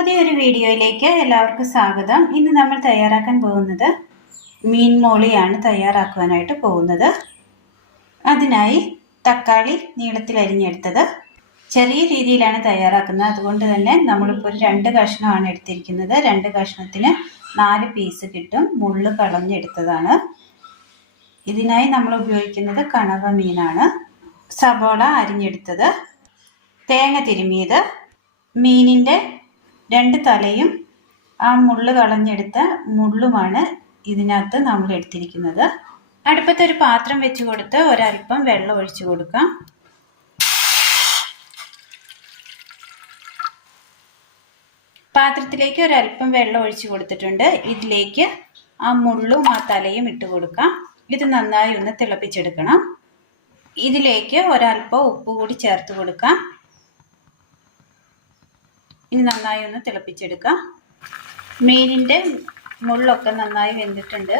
പുതിയൊരു വീഡിയോയിലേക്ക് എല്ലാവർക്കും സ്വാഗതം. ഇന്ന് നമ്മൾ തയ്യാറാക്കാൻ പോകുന്നത് മീൻ മോളിയാണ് തയ്യാറാക്കുവാനായിട്ട് പോകുന്നത്. അതിനായി തക്കാളി നീളത്തിൽ അരിഞ്ഞെടുത്തത്. ചെറിയ രീതിയിലാണ് തയ്യാറാക്കുന്നത്, അതുകൊണ്ട് തന്നെ നമ്മളിപ്പോൾ 2 കഷ്ണമാണ് എടുത്തിരിക്കുന്നത്. 2 കഷ്ണത്തിന് 4 പീസ് കിട്ടും. മുള്ള് കളഞ്ഞെടുത്തതാണ്. ഇതിനായി നമ്മൾ ഉപയോഗിക്കുന്നത് കണവ മീനാണ്. സബോള അരിഞ്ഞെടുത്തത്, തേങ്ങ തിരുമിയത്, മീനിൻ്റെ 2 തലയും ആ മുള്ള് കളഞ്ഞെടുത്ത മുള്ളുമാണ് ഇതിനകത്ത് നമ്മൾ എടുത്തിരിക്കുന്നത്. അടുപ്പത്തൊരു പാത്രം വെച്ച് കൊടുത്ത് ഒരൽപ്പം വെള്ളം ഒഴിച്ചു കൊടുക്കാം. പാത്രത്തിലേക്ക് ഒരൽപ്പം വെള്ളം ഒഴിച്ചു കൊടുത്തിട്ടുണ്ട്. ഇതിലേക്ക് ആ മുള്ളും ആ തലയും ഇട്ട് കൊടുക്കാം. ഇത് നന്നായി ഒന്ന് തിളപ്പിച്ചെടുക്കണം. ഇതിലേക്ക് ഒരൽപ്പം ഉപ്പ് കൂടി ചേർത്ത് കൊടുക്കാം. ഇനി നന്നായി ഒന്ന് തിളപ്പിച്ചെടുക്കാം. മീനിൻ്റെ മുള്ളൊക്കെ നന്നായി വെന്തിട്ടുണ്ട്.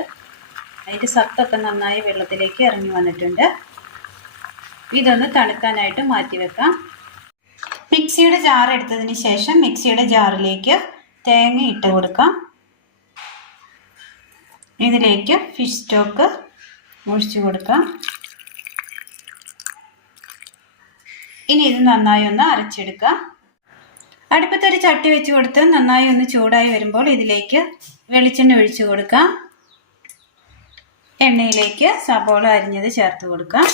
അതിൻ്റെ സത്തൊക്കെ നന്നായി വെള്ളത്തിലേക്ക് ഇറങ്ങി വന്നിട്ടുണ്ട്. ഇതൊന്ന് തണുക്കാനായിട്ട് മാറ്റി വെക്കാം. മിക്സിയുടെ ജാർ എടുത്തതിന് ശേഷം മിക്സിയുടെ ജാറിലേക്ക് തേങ്ങ ഇട്ട് കൊടുക്കാം. ഇതിലേക്ക് ഫിഷ് സ്റ്റോക്ക് ഒഴിച്ചു കൊടുക്കാം. ഇനി ഇത് നന്നായി ഒന്ന് അരച്ചെടുക്കാം. അടുപ്പത്തൊരു ചട്ടി വെച്ച് കൊടുത്ത് നന്നായി ഒന്ന് ചൂടായി വരുമ്പോൾ ഇതിലേക്ക് വെളിച്ചെണ്ണ ഒഴിച്ചു കൊടുക്കാം. എണ്ണയിലേക്ക് സബോള അരിഞ്ഞത് ചേർത്ത് കൊടുക്കാം.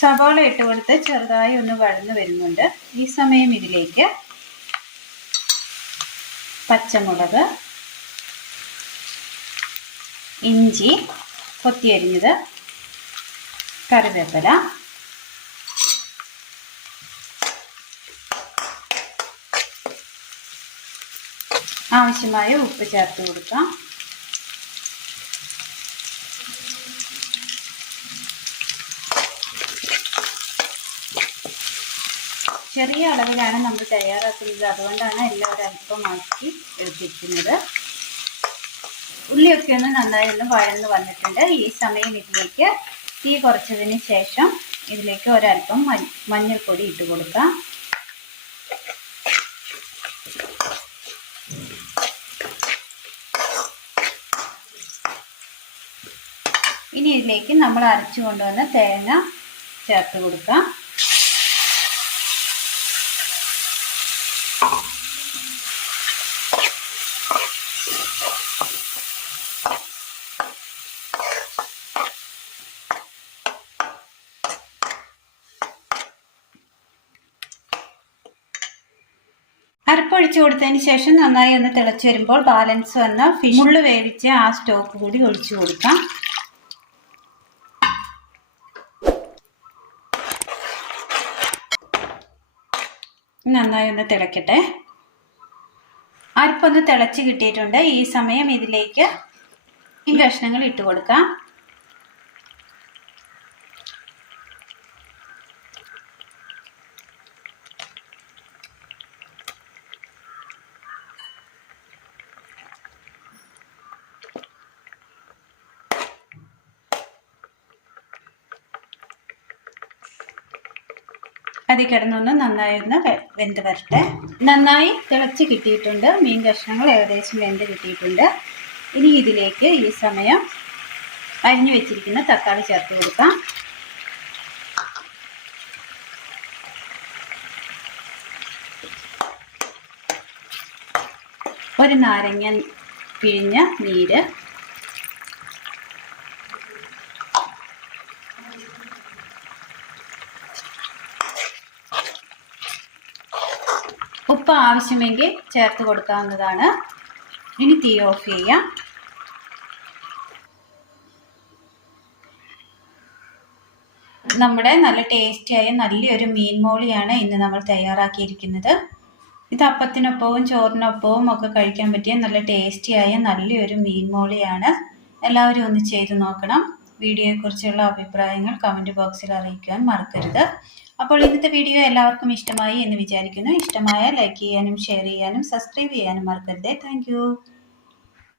സബോള ഇട്ട് കൊടുത്ത് ചെറുതായി ഒന്ന് വഴന്നു വരുന്നുണ്ട്. ഈ സമയം ഇതിലേക്ക് പച്ചമുളക്, ഇഞ്ചി കൊത്തിയരിഞ്ഞത്, കറിവേപ്പില, ആവശ്യമായ ഉപ്പ് ചേർത്ത് കൊടുക്കാം. ചെറിയ അളവിലാണ് നമ്മൾ തയ്യാറാക്കുന്നത്, അതുകൊണ്ടാണ് എല്ലാവരും അല്പമാക്കി എടുത്തിരിക്കുന്നത്. ഉള്ളിയൊക്കെ ഒന്ന് നന്നായി ഒന്ന് വഴന്ന് വന്നിട്ടുണ്ട്. ഈ സമയം ഇതിലേക്ക് തീ കുറച്ചതിന് ശേഷം ഇതിലേക്ക് ഒരൽപ്പം മഞ്ഞൾപ്പൊടി ഇട്ട് കൊടുക്കാം. ഇനി ഇതിലേക്ക് നമ്മൾ അരച്ചു കൊണ്ടുവന്ന തേങ്ങ ചേർത്ത് കൊടുക്കാം. അരപ്പൊഴിച്ചു കൊടുത്തതിന് ശേഷം നന്നായി ഒന്ന് തിളച്ച് വരുമ്പോൾ ബാലൻസ് വന്ന ഫിഷ് മുള്ള് വേവിച്ച് ആ സ്റ്റോക്ക് കൂടി ഒഴിച്ചു കൊടുക്കാം. നന്നായി ഒന്ന് തിളക്കട്ടെ. അരപ്പൊന്ന് തിളച്ച് കിട്ടിയിട്ടുണ്ട്. ഈ സമയം ഇതിലേക്ക് ഈ കഷ്ണങ്ങൾ ഇട്ട് കൊടുക്കാം. അതിൽ കിടന്നൊന്ന് നന്നായി ഒന്ന് വെന്ത് വരട്ടെ. നന്നായി തിളച്ച് കിട്ടിയിട്ടുണ്ട്. മീൻ കഷ്ണങ്ങൾ ഏകദേശം വെന്ത് കിട്ടിയിട്ടുണ്ട്. ഇനി ഇതിലേക്ക് ഈ സമയം അരിഞ്ഞു വെച്ചിരിക്കുന്ന തക്കാളി ചേർത്ത് കൊടുക്കാം. ഒരു നാരങ്ങ പിഴിഞ്ഞ നീര്, ഉപ്പ് ആവശ്യമെങ്കിൽ ചേർത്ത് കൊടുക്കാവുന്നതാണ്. ഇനി തീ ഓഫ് ചെയ്യാം. നമ്മുടെ നല്ല ടേസ്റ്റിയായ നല്ലൊരു മീൻ മോളിയാണ് ഇന്ന് നമ്മൾ തയ്യാറാക്കിയിരിക്കുന്നത്. ഇത് അപ്പത്തിനൊപ്പവും ചോറിനൊപ്പവും ഒക്കെ കഴിക്കാൻ പറ്റിയ നല്ല ടേസ്റ്റിയായ നല്ലൊരു മീൻ മോളിയാണ്. എല്ലാവരും ഒന്ന് ചെയ്ത് നോക്കണം. വീഡിയോയെക്കുറിച്ചുള്ള അഭിപ്രായങ്ങൾ കമൻറ്റ് ബോക്സിൽ അറിയിക്കാൻ മറക്കരുത്. അപ്പോൾ ഇന്നത്തെ വീഡിയോ എല്ലാവർക്കും ഇഷ്ടമായി എന്ന് വിചാരിക്കുന്നു. ഇഷ്ടമായാൽ ലൈക്ക് ചെയ്യാനും ഷെയർ ചെയ്യാനും സബ്സ്ക്രൈബ് ചെയ്യാനും മറക്കരുത്. താങ്ക്